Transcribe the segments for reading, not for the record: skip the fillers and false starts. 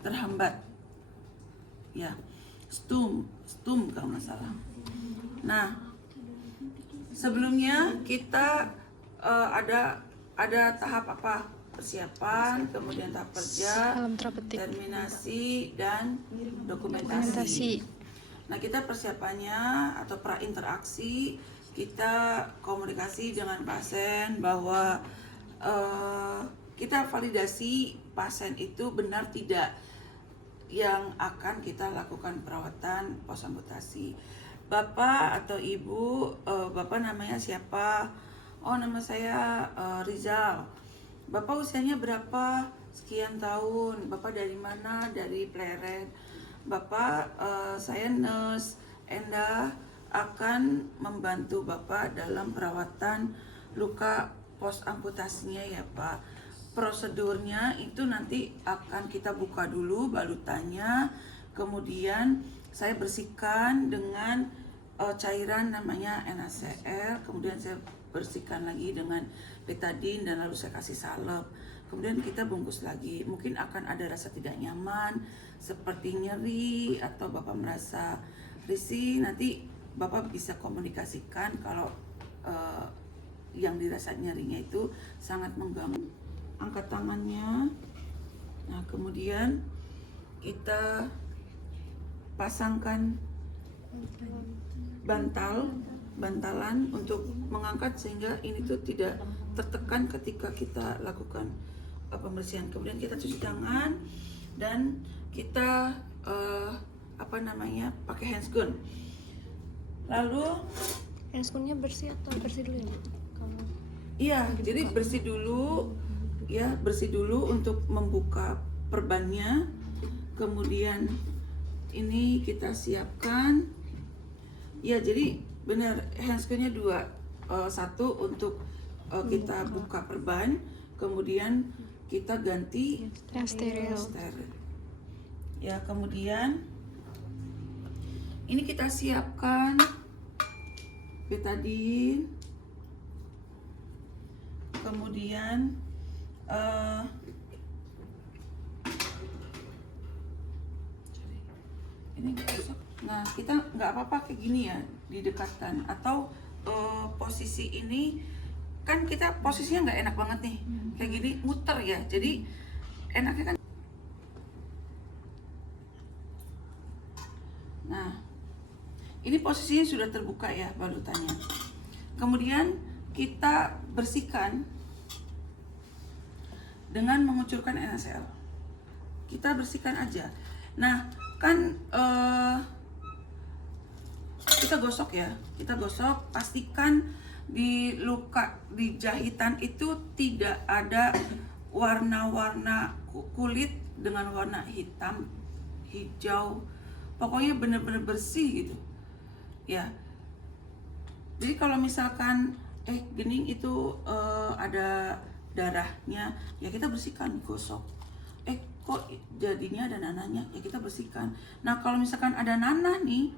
terhambat. Ya, stum kalau nggak salah. Nah, sebelumnya kita ada tahap apa? Persiapan, kemudian tahap kerja, terminasi, dan dokumentasi. Nah, kita persiapannya atau prainteraksi, kita komunikasi dengan pasien bahwa kita validasi pasien itu benar tidak yang akan kita lakukan perawatan pos amputasi. Bapak atau Ibu, Bapak namanya siapa? Oh, nama saya Rizal. Bapak usianya berapa? Sekian tahun. Bapak dari mana? Dari Pleret. Bapak, saya nurse Endah akan membantu Bapak dalam perawatan luka pos amputasinya ya Pak. Prosedurnya itu nanti akan kita buka dulu balutannya, kemudian saya bersihkan dengan cairan namanya NaCl, kemudian saya bersihkan lagi dengan betadine dan lalu saya kasih salep. Kemudian kita bungkus lagi. Mungkin akan ada rasa tidak nyaman seperti nyeri atau Bapak merasa risih, nanti Bapak bisa komunikasikan kalau yang dirasa nyerinya itu sangat mengganggu. Angkat tangannya. Nah, kemudian kita pasangkan bantalan untuk mengangkat sehingga ini tuh tidak tertekan ketika kita lakukan pembersihan. Kemudian kita cuci tangan dan kita pakai handscoon. Lalu handscoonnya bersih atau bersih dulu ya? Iya, jadi bersih dulu untuk membuka perbannya. Kemudian ini kita siapkan. Ya, jadi benar handscoonnya 2, satu untuk kita buka perban, kemudian kita ganti yang steril. Ya, kemudian ini kita siapkan betadine, kemudian ini gosok. Nah, kita nggak apa-apa kayak gini ya, didekatkan atau posisi ini kan kita posisinya nggak enak banget nih, kayak gini muter ya, jadi enaknya kan. Nah, ini posisinya sudah terbuka ya balutannya. Kemudian kita bersihkan dengan mengucurkan NaCl. Kita bersihkan aja. Nah, kan kita gosok ya, kita gosok, pastikan di luka, di jahitan itu tidak ada warna-warna kulit dengan warna hitam, hijau, pokoknya benar-benar bersih gitu ya. Jadi kalau misalkan gening itu ada darahnya, ya kita bersihkan, gosok. Kok jadinya ada nanahnya, ya kita bersihkan. Nah, kalau misalkan ada nanah nih,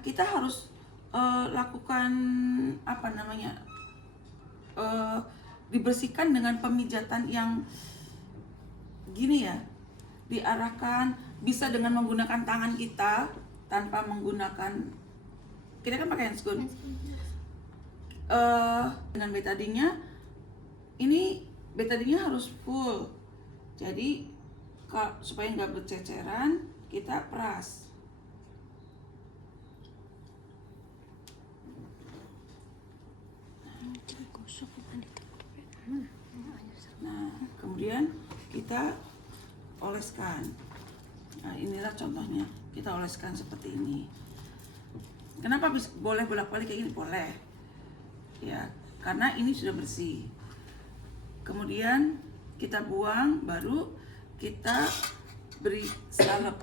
kita harus lakukan dibersihkan dengan pemijatan yang gini ya, diarahkan, bisa dengan menggunakan tangan kita tanpa menggunakan, kita kan pakai handscoon. Dengan betadine-nya, ini betadine-nya harus full, jadi supaya nggak berceceran kita peras. Nah, kemudian kita oleskan. Nah, inilah contohnya, kita oleskan seperti ini. Kenapa boleh bolak-balik kayak gini? Boleh ya, karena ini sudah bersih. Kemudian kita buang, baru kita beri salep.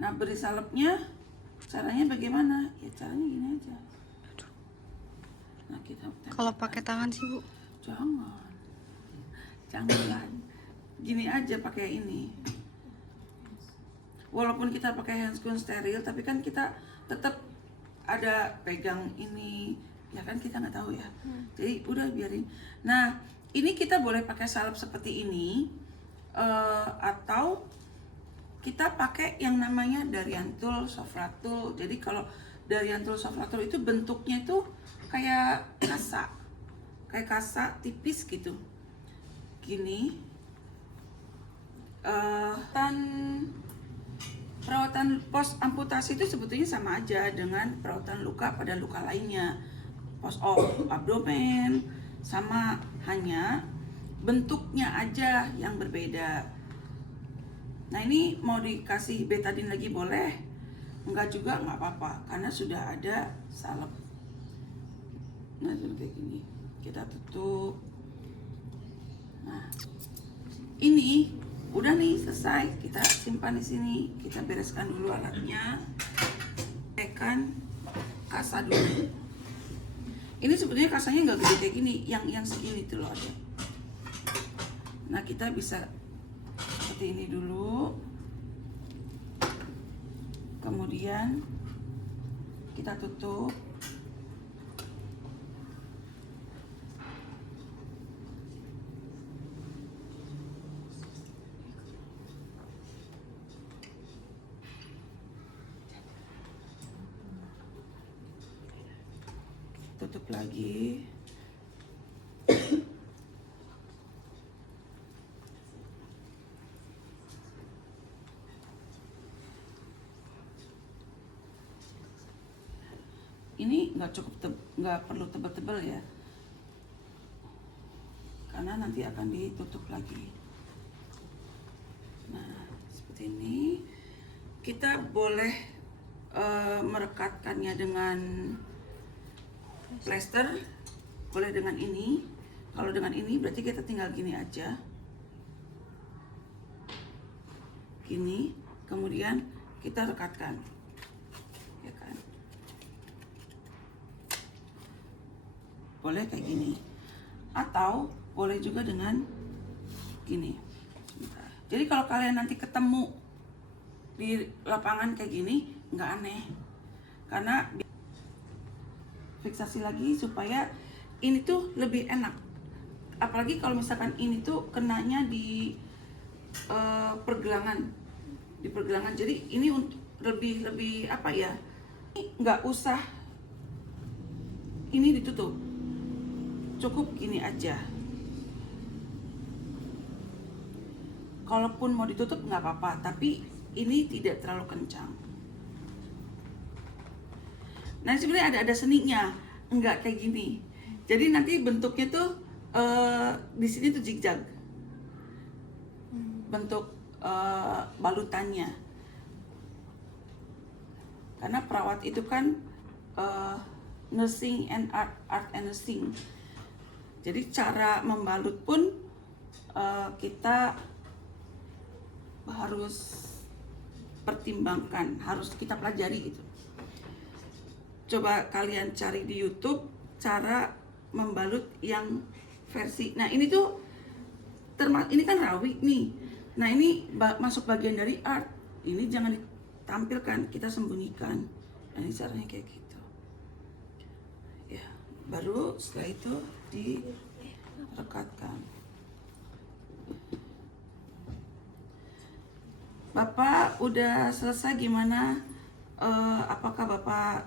Nah, beri salepnya caranya bagaimana? Ya caranya gini aja. Nah, kita kalau pakai tangan sih Bu? Jangan. Gini aja pakai ini. Walaupun kita pakai handscoon steril, tapi kan kita tetap ada pegang ini, ya kan kita nggak tahu ya. Jadi udah biarin. Nah, ini kita boleh pakai salep seperti ini, atau kita pakai yang namanya Dariantul Sofratul. Jadi kalau Dariantul Sofratul itu bentuknya itu kayak kasa tipis gitu, gini. Perawatan pos amputasi itu sebetulnya sama aja dengan perawatan luka pada luka lainnya, pos abdomen, sama, hanya bentuknya aja yang berbeda. Nah ini mau dikasih betadine lagi boleh, enggak juga nggak apa-apa karena sudah ada salep. Nah kayak gini, kita tutup. Nah ini udah nih selesai, kita simpan di sini. Kita bereskan dulu alatnya, tekan kasa dulu. Ini sebetulnya kasanya nggak gede kayak gini, yang segini tuh loh ada. Nah kita bisa seperti ini dulu, kemudian kita tutup. Tutup lagi. Ini nggak perlu tebal-tebal ya, karena nanti akan ditutup lagi. Nah seperti ini. Kita boleh merekatkannya dengan plester, boleh dengan ini. Kalau dengan ini berarti kita tinggal gini aja, gini, kemudian kita rekatkan, ya kan? Boleh kayak gini, atau boleh juga dengan gini. Jadi kalau kalian nanti ketemu di lapangan kayak gini, nggak aneh, karena fiksasi lagi supaya ini tuh lebih enak. Apalagi kalau misalkan ini tuh kenanya di pergelangan, jadi ini untuk lebih apa ya, nggak usah ini ditutup, cukup gini aja. Kalaupun mau ditutup nggak apa-apa, tapi ini tidak terlalu kencang. Nah sebenarnya ada seninya, nggak kayak gini. Jadi nanti bentuknya tuh di sini tuh zigzag, bentuk balutannya. Karena perawat itu kan nursing and art and nursing. Jadi cara membalut pun kita harus pertimbangkan, harus kita pelajari gitu. Coba kalian cari di YouTube cara membalut yang versi. Nah ini tuh ini kan rawi nih. Nah ini masuk bagian dari art. Ini jangan ditampilkan, kita sembunyikan. Nah ini caranya kayak gitu. Ya, baru setelah itu direkatkan. Bapak udah selesai gimana? Apakah Bapak